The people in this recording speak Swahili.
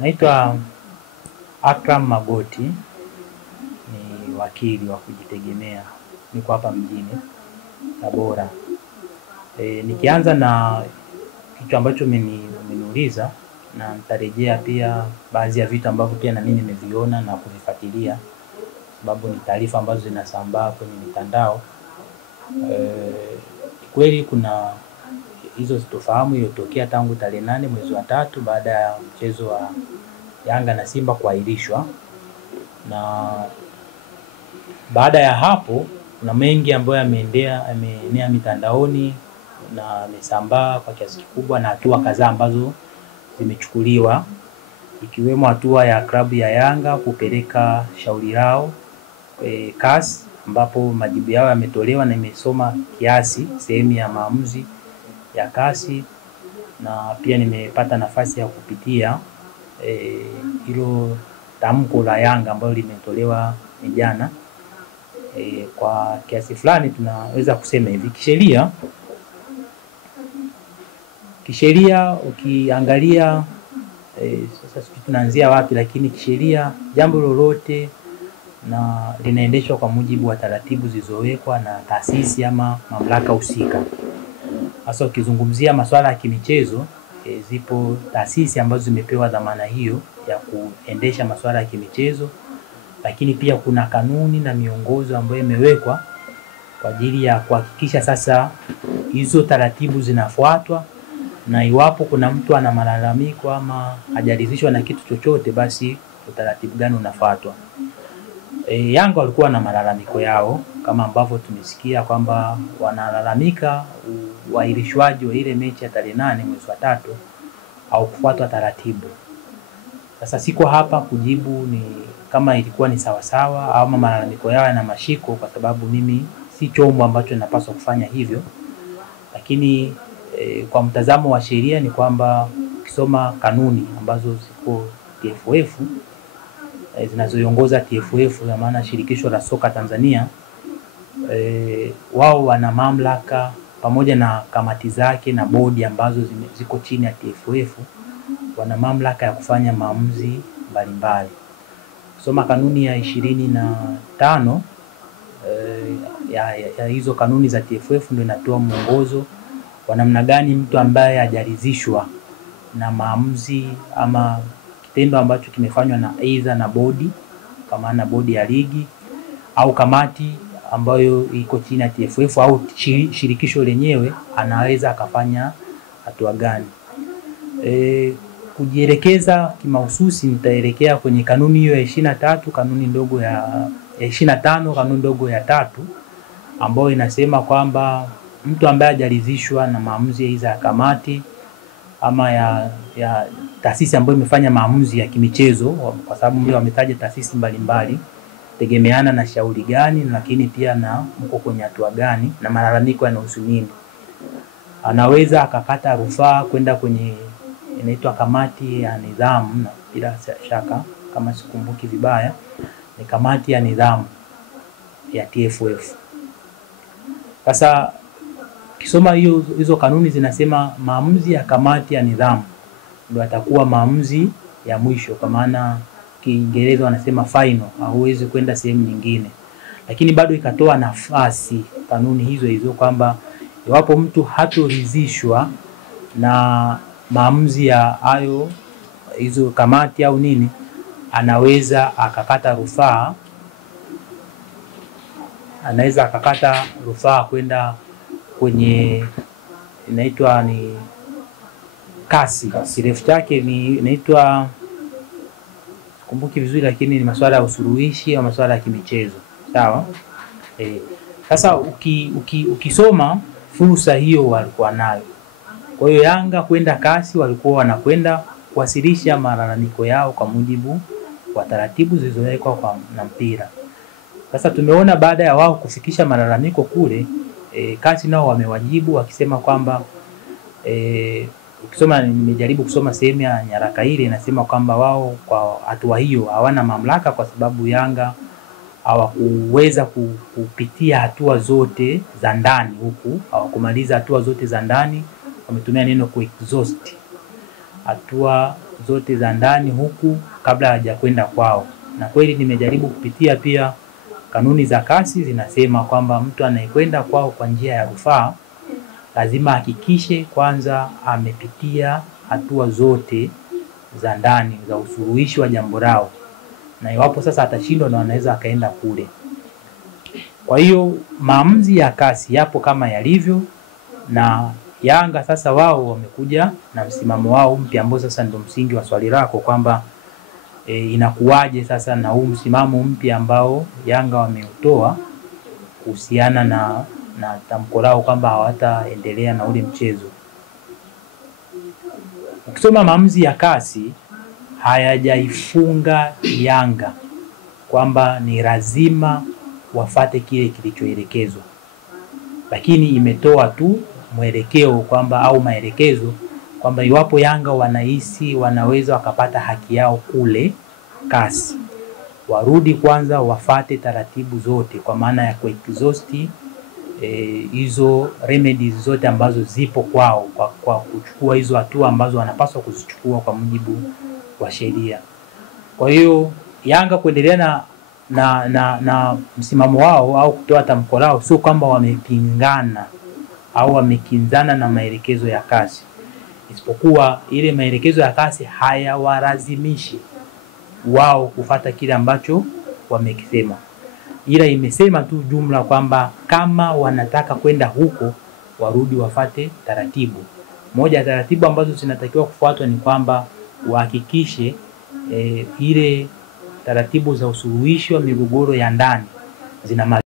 Naitwa Akram Magoti, ni wakili wa kujitegemea, niko hapa mjini Tabora. Nikianza na kitu ambacho umeniuliza, na nitarejea pia baadhi ya vitu ambavyo pia na mimi nimeviona na kuvifuatilia, sababu ni taarifa ambazo zinasambaa kwenye mitandao. Kweli kuna hizo sitofahamu iliyotokea tangu tarehe 8 mwezi wa 3 baada ya mchezo wa Yanga na Simba kuahirishwa, na baada ya hapo kuna mengi ambayo yameenea mitandaoni na yamesambaa kwa kiasi kikubwa, na hatua kadhaa ambazo zimechukuliwa, ikiwemo hatua ya klabu ya Yanga kupeleka shauri lao CAS, ambapo majibu yao yametolewa na nimesoma kiasi sehemu ya maamuzi ya CAS, na pia nimepata nafasi ya kupitia hilo tamko la Yanga ambalo limetolewa jana. Kwa kiasi fulani tunaweza kusema hivi, kisheria ukiangalia sasa tunaanzia wapi, lakini kisheria jambo lolote na linaendeshwa kwa mujibu wa taratibu zilizowekwa na taasisi ama mamlaka husika. Hasa ukizungumzia masuala ya kimichezo, zipo taasisi ambazo zimepewa dhamana hiyo ya kuendesha masuala ya kimichezo, lakini pia kuna kanuni na miongozo ambayo imewekwa kwa ajili ya kuhakikisha sasa hizo taratibu zinafuatwa, na iwapo kuna mtu ana malalamiko ama hajaridhishwa na kitu chochote, basi utaratibu gani unafuatwa. Yanga walikuwa na malalamiko yao kama ambavyo tumesikia kwamba wanalalamika uahirishwaji wa ile mechi ya tarehe 8 mwezi wa 3 au kufuatwa taratibu. Sasa siko hapa kujibu ni kama ilikuwa ni sawa sawa au malalamiko yao yana mashiko, kwa sababu mimi si chombo ambacho ninapaswa kufanya hivyo. Lakini kwa mtazamo wa sheria ni kwamba ukisoma kanuni ambazo ziko TFF, zinazoiongoza TFF, ya maana shirikisho la soka Tanzania, wao wana mamlaka pamoja na kamati zake na bodi ambazo ziko chini ya TFF, wana mamlaka ya kufanya maamuzi mbalimbali. Kusoma kanuni ya 25 ya hizo kanuni za TFF ndio inatoa mwongozo wa namna gani mtu ambaye hajaridhishwa na maamuzi ama kitendo ambacho kimefanywa na aidha na bodi, kama na bodi ya ligi au kamati ambayo iko chini ya TFF au shirikisho lenyewe, anaweza akafanya hatua gani. Kujielekeza kimahususi nitaelekea kwenye kanuni hiyo ya 23, kanuni ndogo ya 25, kanuni ndogo ya 3, ambayo inasema kwamba mtu ambaye hajaridhishwa na maamuzi ya kamati ama ya taasisi ambayo imefanya maamuzi ya kimichezo, kwa sababu mimi wametaja taasisi mbalimbali tegemeana na shauri gani, lakini pia na mko kwenye hatua gani na malalamiko yanahusu nini, anaweza akakata rufaa kwenda kwenye inaitwa kamati ya nidhamu, na bila shaka kama sikumbuki vibaya ni kamati ya nidhamu ya TFF. Sasa kisoma hizo kanuni zinasema maamuzi ya kamati ya nidhamu ndio atakuwa maamuzi ya mwisho, kwa maana Kiingereza wanasema final, hauwezi kwenda sehemu nyingine. Lakini bado ikatoa nafasi kanuni hizo kwamba iwapo mtu hatoridhishwa na maamuzi ya hayo hizo kamati au nini, anaweza akakata rufaa, kwenda kwenye inaitwa ni CAS. Kirefu chake ni inaitwa kumbuki vizuri, lakini ni masuala ya usuluhishi au masuala ya kimichezo, sawa. Sasa ukisoma fursa hiyo walikuwa nayo. Kwa hiyo Yanga kwenda CAS walikuwa wanakwenda kuwasilisha malalamiko yao kwa mujibu wa taratibu zilizowekwa na mpira. Sasa tumeona baada ya wao kufikisha malalamiko kule, CAS nao wamewajibu wakisema kwamba ukisoma, nimejaribu kusoma sehemu ya nyaraka ile, inasema kwamba wao kwa hatua hiyo hawana mamlaka, kwa sababu Yanga hawakuweza kupitia hatua zote za ndani huku, hawakumaliza hatua zote za ndani, wametumia neno exhaust. hatua zote za ndani huku kabla hajakwenda kwao. Na kweli nimejaribu kupitia pia kanuni za kasi zinasema kwamba mtu anayekwenda kwao kwa njia ya rufaa lazima hakikishe kwanza amepitia hatua zote za ndani za usuluhishi wa jambo lao, na iwapo sasa atashindwa na anaweza akaenda kule. Kwa hiyo maamuzi ya kasi yapo kama yalivyo, na Yanga sasa wao wamekuja na msimamo wao mpya ambao sasa ndio msingi wa swali lako kwamba inakuwaje sasa na huu msimamo mpya ambao Yanga wameutoa kuhusiana na tamko lao kwamba hawataendelea na ule mchezo. Ukisoma maamuzi ya kasi hayajaifunga Yanga kwamba ni lazima wafate kile kilichoelekezwa, lakini imetoa tu mwelekeo kwamba au maelekezo kwamba iwapo Yanga wanahisi wanaweza wakapata haki yao kule kasi, warudi kwanza wafate taratibu zote, kwa maana ya kuexhausti hizo remedies zote ambazo zipo kwao kwa kuchukua hizo hatua ambazo wanapaswa kuzichukua kwa mujibu wa sheria. Kwa hiyo Yanga kuendelea na msimamo wao au kutoa tamko lao sio kwamba wamepingana au wamekinzana na maelekezo ya kasi, isipokuwa ile maelekezo ya kasi hayawalazimishi wao kufata kile ambacho wamekisema, ila imesema tu jumla kwamba kama wanataka kwenda huko warudi wafate taratibu. Moja ya taratibu ambazo zinatakiwa kufuatwa ni kwamba wahakikishe ile taratibu za usuluhishi wa migogoro ya ndani zina